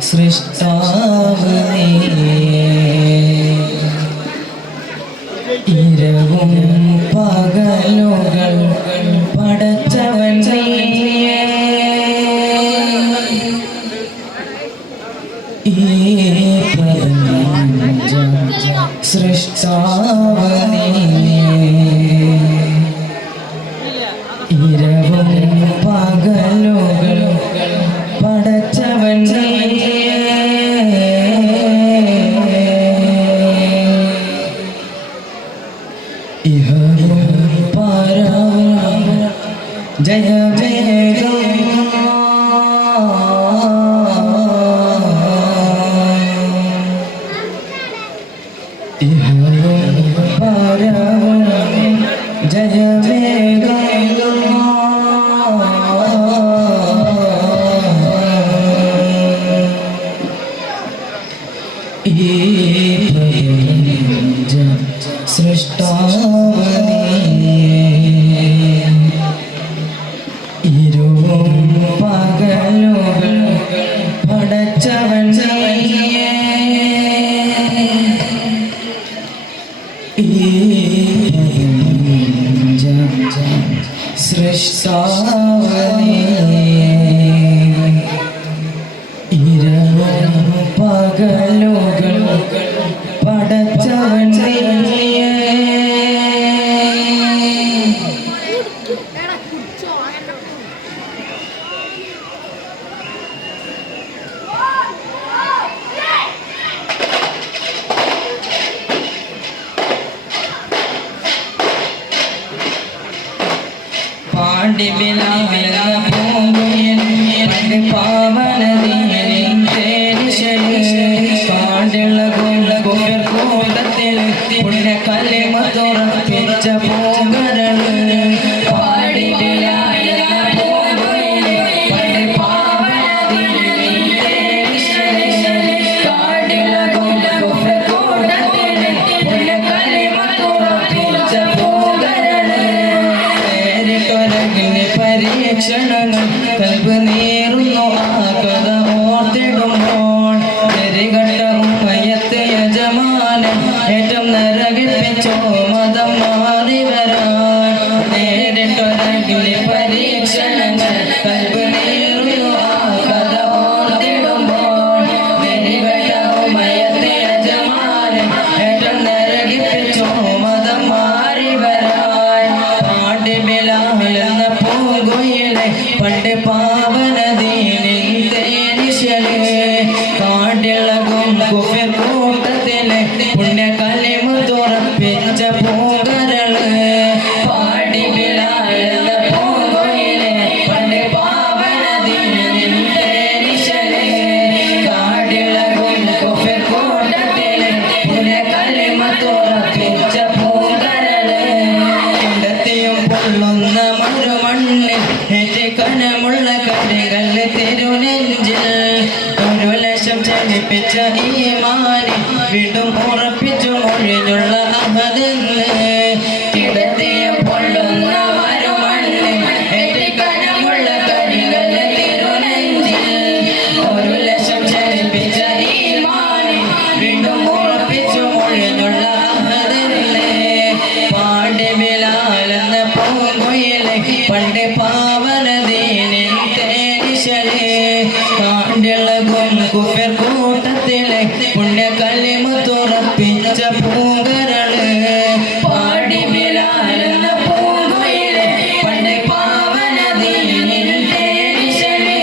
സൃഷ്ടാവ് നീ ഇരവും പകലുകൾ പടച്ചവൻ നീയേ ഈ പ്രപഞ്ചം സൃഷ്ടാവ് നീയേ ഇരവും പകലുകൾ പടച്ചവൻ ഇഹവും പരവും ജയമേകം ഇഹവും പരവും ജയമേകം ഈ പ്രപഞ്ചം സൃഷ്ടാവ് നീയേ ഇരുവും പകലുകൾ പടച്ചവൻ നീയേ ഈ പ്രപഞ്ചം സൃഷ്ടാവ് നീയേ ഇരവും പകലുകൾ പടച്ചവൻ നീയേ പാണ്ഡിബിലായ പൂങ്കുയിൽ പാവനദിയിൽ കൂട്ടത്തിൽ പുണ്യ കലിമത്തുറപ്പിച്ച പൂങ്കരൾ പരീക്ഷണങ്ങൾ കൽബ് നീറുന്നു ആ കഥ ഓർത്തിടുമ്പോൾ നെറികെട്ട ഉമ്മയത്തെ യജമാനൻ ഏറ്റവും നരകിപ്പിച്ചോ മതം മാറി വരാൻ നേരിട്ടൊരകിലെ പരീക്ഷണങ്ങൾ കൽബ് നീറുന്നു ആ കഥ ഓർത്തിടുമ്പോൾ നെറികെട്ട ഉമ്മയത്തെ യജമാനൻ ഏറ്റവും നരകിപ്പിച്ചോ മതം മാറി വരാൻ പാണ്ഡിബിലായെന്ന പണ്ട് പാവനദീനിൽ തേനിശല് കാടിളകും കുഫിർ കൂട്ടത്തിലെ പുണ്യ കലിമത്തുറപ്പിച്ച പൂങ്കരള് പാടിബിലായെന്ന പൂങ്കുയിലെ പണ്ട് പാവനദീനിൽ തേനിശല് കാടിളകും കുഫിർ കൂട്ടത്തിലെ പുണ്യ കലിമത്തുറപ്പിച്ച പൂങ്കരള് കിടത്തിയും പൊള്ളുന്ന മറുമണ്ണിൽ കനമുള്ള കടികൾ തിരുനെഞ്ചിൽ ഒരു ലക്ഷം ചലിപ്പിച്ച ഈമാനി വീണ്ടും ഉറപ്പിച്ചു മൊഴിഞ്ഞുള്ള അഹദെന്ന് കിടത്തിയ പൊള്ളുന്ന മരുമണ്ണിൽ കനമുള്ള കടികൾ തിരുനെഞ്ചിൽ ഒരു ലക്ഷം ചലിപ്പിച്ച ഈമാനി വീണ്ടും ഉറപ്പിച്ചു മൊഴിഞ്ഞുള്ള അഹദെന്ന് പാണ്ഡിബിലാലെന്ന പൂങ്കുയിലെ പണ്ട് പാവനദീനിൽ തേനിശല് കാണ്ടിളകും കുഫിർ കൂട്ടത്തിലെ പുണ്യ കലിമത്തുറപ്പിച്ച പൂങ്കരള് പാടിബിലാലെന്ന പൂങ്കുയിലെ പണ്ട് പാവനദീനിൽ തേനിശല്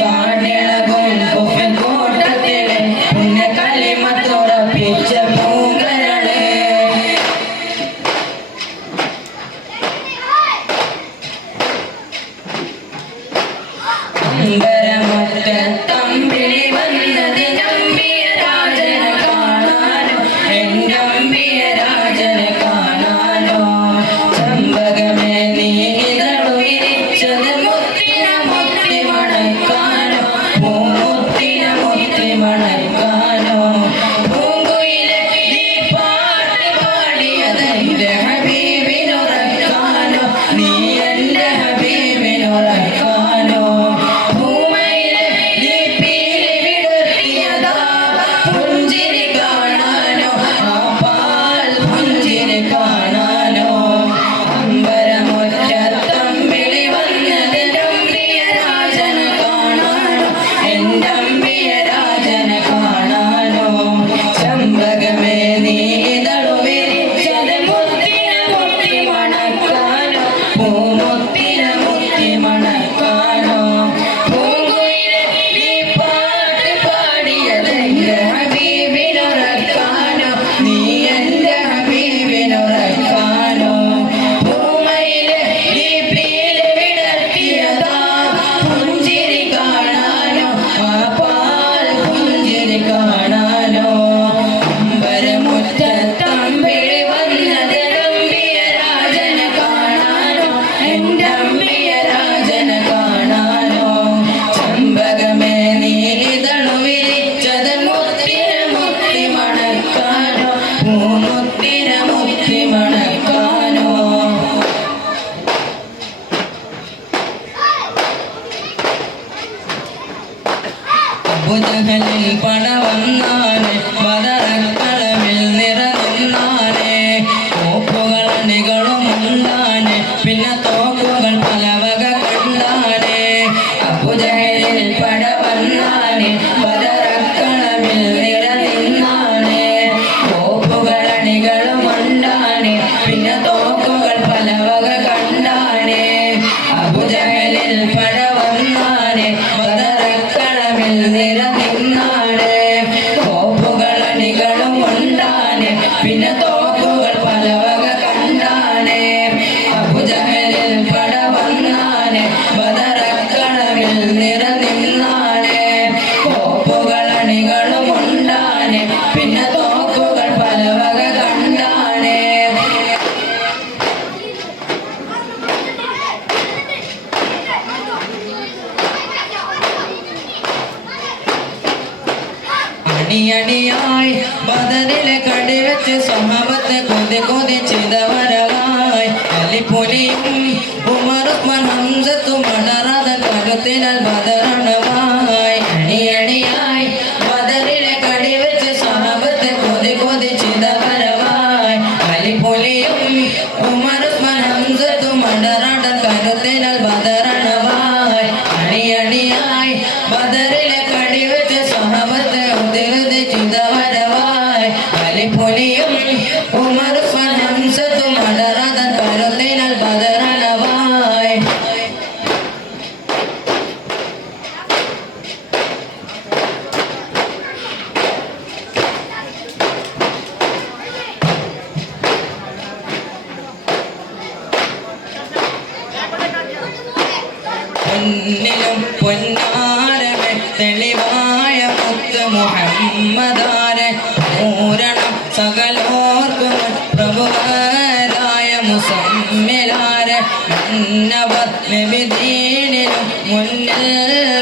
കാണ്ടിളകും കുഫിർ കൂട്ടത്തിലെ പുണ്യ കലിമത്തുറപ്പിച്ച പൂങ്കരള് തമ്പിളി വന്നത് നമ്പിയ രാജനെ കാണാൻ പിന്നെ തോക്കുകൾ പലവക കണ്ടാനേ അബുജഹലിൽ പട വന്നാനേ ബദറക്കളവിൽ നിറനിന്നാനേ കോപ്പുകൾ അണികളും ഉണ്ടാനേ പിന്നെ തോക്കുകൾ പലവക കണ്ടാനേ അണിയണിയായി ബദറിലെ കടിവെച്ച് സ്വഭാവത്തെ കൊതിച്ചിതവരവായി അലിപൊലിയും ഉമർ ഉസ്മാൻ ഹംസത്തും മടറാത കരുത്തിനാൽ ബദറണവായി അണിയണിയായി ബദറിലെ കടിവെച്ച് സ്വഭാവത്തെ കൊതിച്ചിതവരവായി അലിപൊലിയും ഉമർ ഉസ്മാൻ ഹംസത്തും മടറാത കരുത്തിനാൽ ബദറണവായി അണിയണിയായി ബദറിലെ കടിവെച്ച് സ്വഭാവത്തെ ചിന്തവരവായി അലിപൊലിയും ഉമർ ഉസ്മാൻ ഹംസത്തും മടറാത കരുത്തിനാൽ ബദറണവായി പൊന്നിലും പൊന്നാരമേ തെളിവായ മുത്ത് മുഹമ്മദാരെ പൂരണം സകലോർക്കും പ്രഭുവരായ മുസമ്മിലാരെ മന്നവർ നബിദീനിലും മുന്നിൽ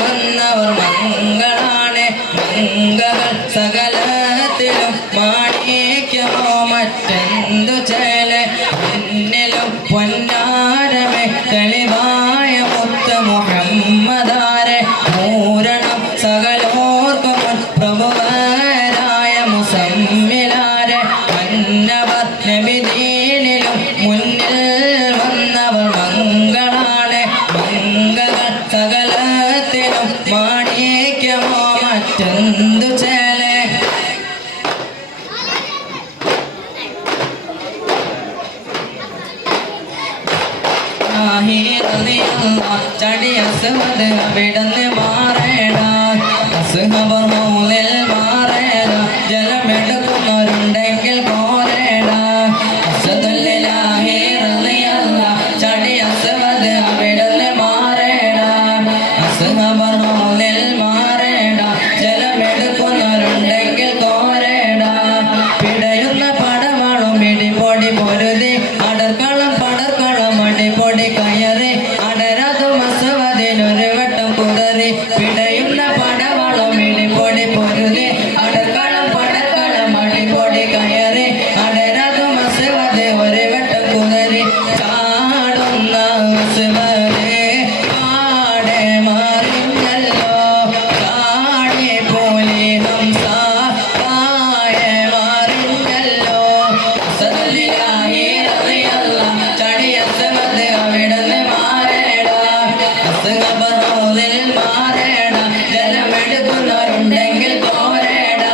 വന്നവർ മംഗളാണ് മംഗകൾ സകലത്തിലും മാണിക്യമോ മറ്റെന്തു ചേലെ പൊന്നിലും പൊന്നാരമേ തെളിവായ മുത്ത് മുഹമ്മദാരെ പൂരണം സകലോർക്കും പ്രഭുവരായ മുസമ്മിലാരെ മന്നവർ നബിദീനിലും മുന്നിൽ വന്നവർ മംഗളാണ് മംഗകൾ സകലത്തിലും മാണിക്യമോ മറ്റെന്തു ചേലെ ചടിയസുവത് അവിടന്ന് മാറേട അസുഖബർ മൗലിൽ മാറേട ജലമെടുക്കുന്നവരുണ്ടെങ്കിൽ പോരേട അസദുല്ലാഹി റളിയല്ല ചടിയസുവത് അവിടന്ന് മാറേട അസുഖബർ മൗലിൽ മാറേട ജലമെടുക്കുന്നവരുണ്ടെങ്കിൽ കോരേട പിടയുന്ന പടവാളും ഇടിപൊടി പൊരുതി അടർക്കളം പടർക്കളം അടിപൊടി കയറി ഒരു വട്ടം കുതറി പിടയുന്ന പടവളം ഇടിപൊടി പൊരുതി അടക്കളം പടക്കളം അടിപൊടി കയറി അടരാതു മസുവതെ ഒരു വട്ടം കുതറി ചാടുന്ന മസുവതെ പാടെ മാറിഞ്ഞല്ലോ കാടി പോലി ഹംസ പായെ മാറിഞ്ഞല്ലോ സദലിലാഹി റളിയല്ല ചടിയസുവത് അവിടന്ന് മാറേട അസുഖബറോലിൽ മാറേട ജലമെടുക്കുന്നവരുണ്ടെങ്കിൽ കോരേട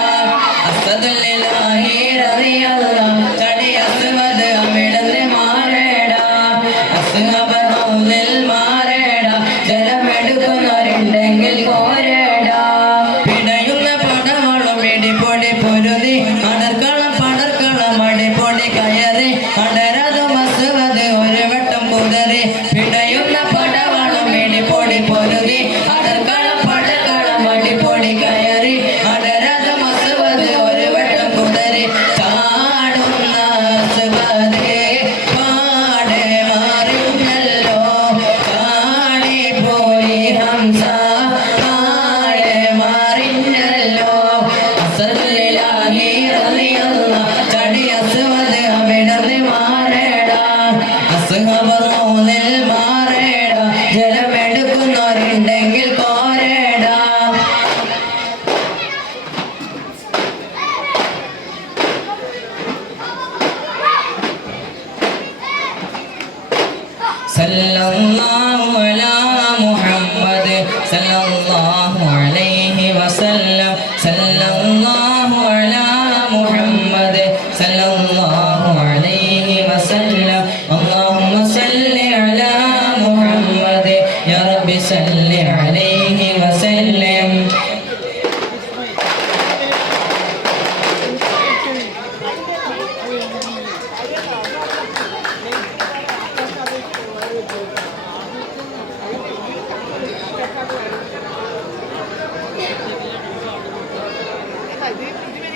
അസദുല്ലാഹി റളിയല്ല ചടിയസുവത് അവിടന്ന് മാറേട അസുഖബറോലിൽ മാറേട ജലമെടുക്കുന്നവരുണ്ടെങ്കിൽ കോരേട പിടയുന്ന പടവളം ഇടിപൊടി പൊരുതി അടർക്കളം പടർക്കളം അടിപൊടി കയറി അടരാതു മസുവത് ഒരു വട്ടം കുതറി പിടയുന്ന പടവളം ഇടിപൊടി പൊരുതി അടർക്കളം പടർക്കളം അടിപൊടി കയറി അടരാതു മസുവത് ഒരു വട്ടം കുതറി ചാടുന്ന മസുവതെ പാടെ മാറിഞ്ഞല്ലോ കാടി പോയി ഹംസ പാടെ മാറിഞ്ഞല്ലോ അസദുല്ലാഹി റളിയല്ല ചടിയസുവത് അവിടന്ന് മാറേട അസുഖബറോലിൽ മാറേട ജലമെടുക്കുന്നവരുണ്ടെങ്കിൽ കോരേട സല്ലല്ലാഹു